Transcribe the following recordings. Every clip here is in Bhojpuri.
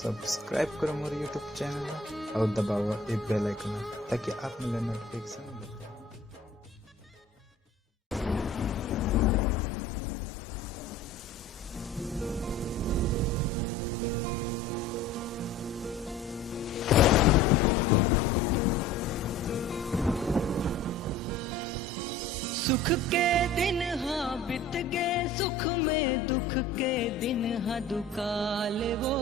सब्सक्राइब करो मोर यूट्यूब चैनल और दबाओ ए बेल आइकन ताकि आप मिले नोटिफिकेशन। सुख के दिन हाँ बीत गए, सुख में दुख के दिन हाँ दुकाल वो।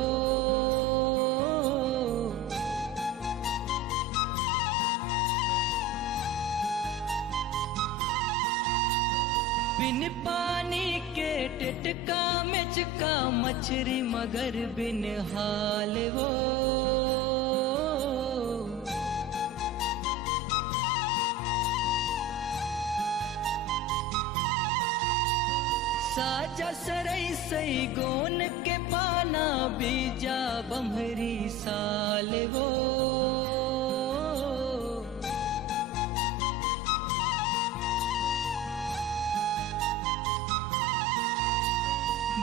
बिन पानी के टिटका मिचका मछली मगर बिन हाल वो। साजा सरई सई गोन के पाना बीजा बम्हरी साल वो।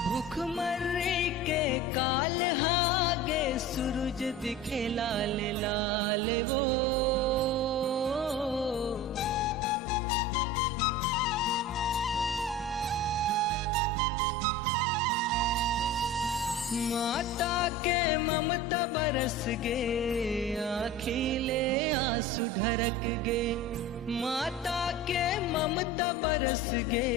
भूख मर्री के काल हागे सूरज दिखे लाल लाल वो। माता के ममता बरस गे, आँखीले आंसू ढरक गे। माता के ममता बरस गे,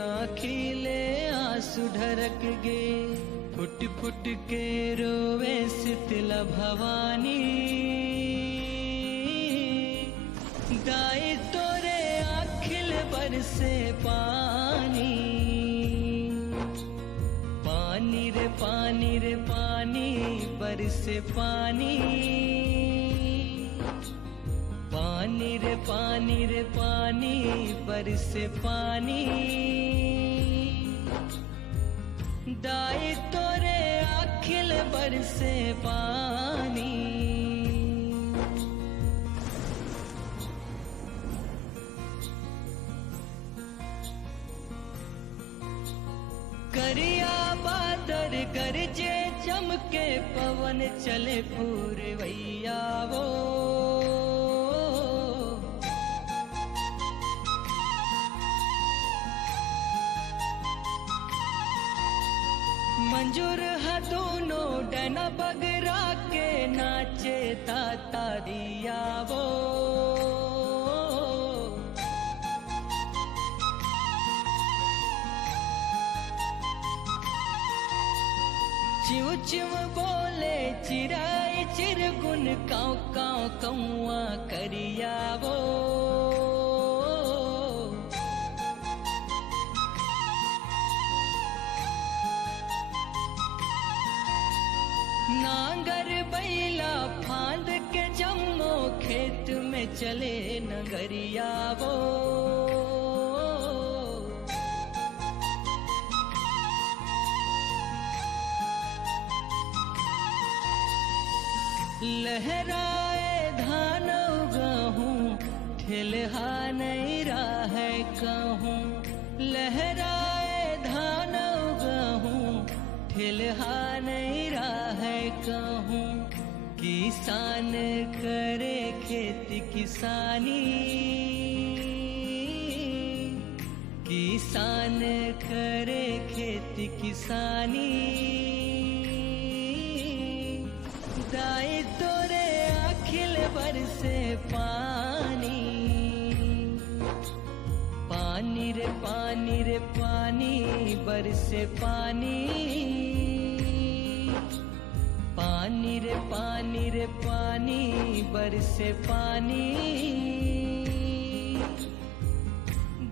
आँखीले आंसू ढरक गे। फुट फुट के रोवे शीतला भवानी, दाई तोरे आँखिल बरसे पानी। पानी रे पानी रे पानी बरसे पानी। पानी रे पानी रे पानी बरसे पानी। दाई तोरे आँखिल बरसे पानी। करिया बादर गरजे चमके पवन चले पूरवैया वो। मंजूर है दोनों डना बगरा के नाचे ताता दिया वो। चिव चिव बोले चिराई चिरगुन काव काव कौआ करिया वो। नांगर बैला फांद के जम्मो खेत में चले नगरिया वो। लहराए धान उगाहूं, ठेलहा नहीं राह कहूं। लहराए धान उगाहूं, ठेलहा नहीं राह कहूं। किसान करे खेती किसानी, किसान करे खेती किसानी। दाई तोरे आँखिल बरसे पानी। पानी रे पानी रे पानी बरसे पानी। पानी रे पानी रे पानी बरसे पानी।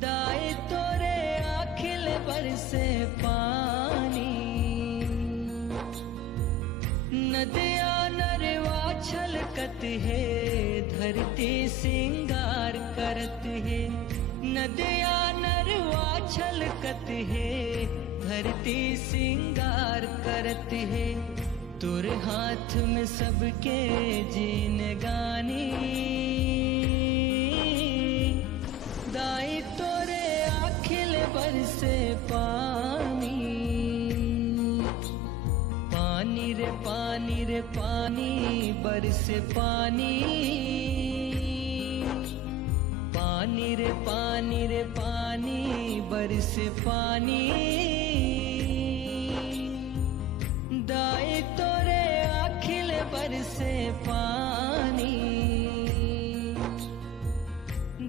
दाई तोरे आँखिल बरसे पानी। नदिया नरवा छलकत है, धरती सिंगार करत है। नदिया नरवा छलकत है, धरती सिंगार करत है। तुर हाथ में सबके जीन गानी। दाई तोरे आँखिल बरसे पानी। पानी रे पानी रे पानी बरसे पानी, पानी रे पानी रे पानी बरसे पानी, दाए तोरे आखिल बरसे पानी,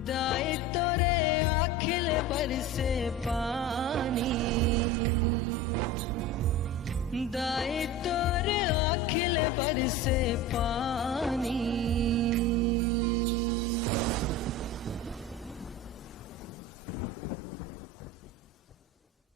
दाए तोरे आखिल बरसे पानी, दाए तोरे आखिल बरसे पानी।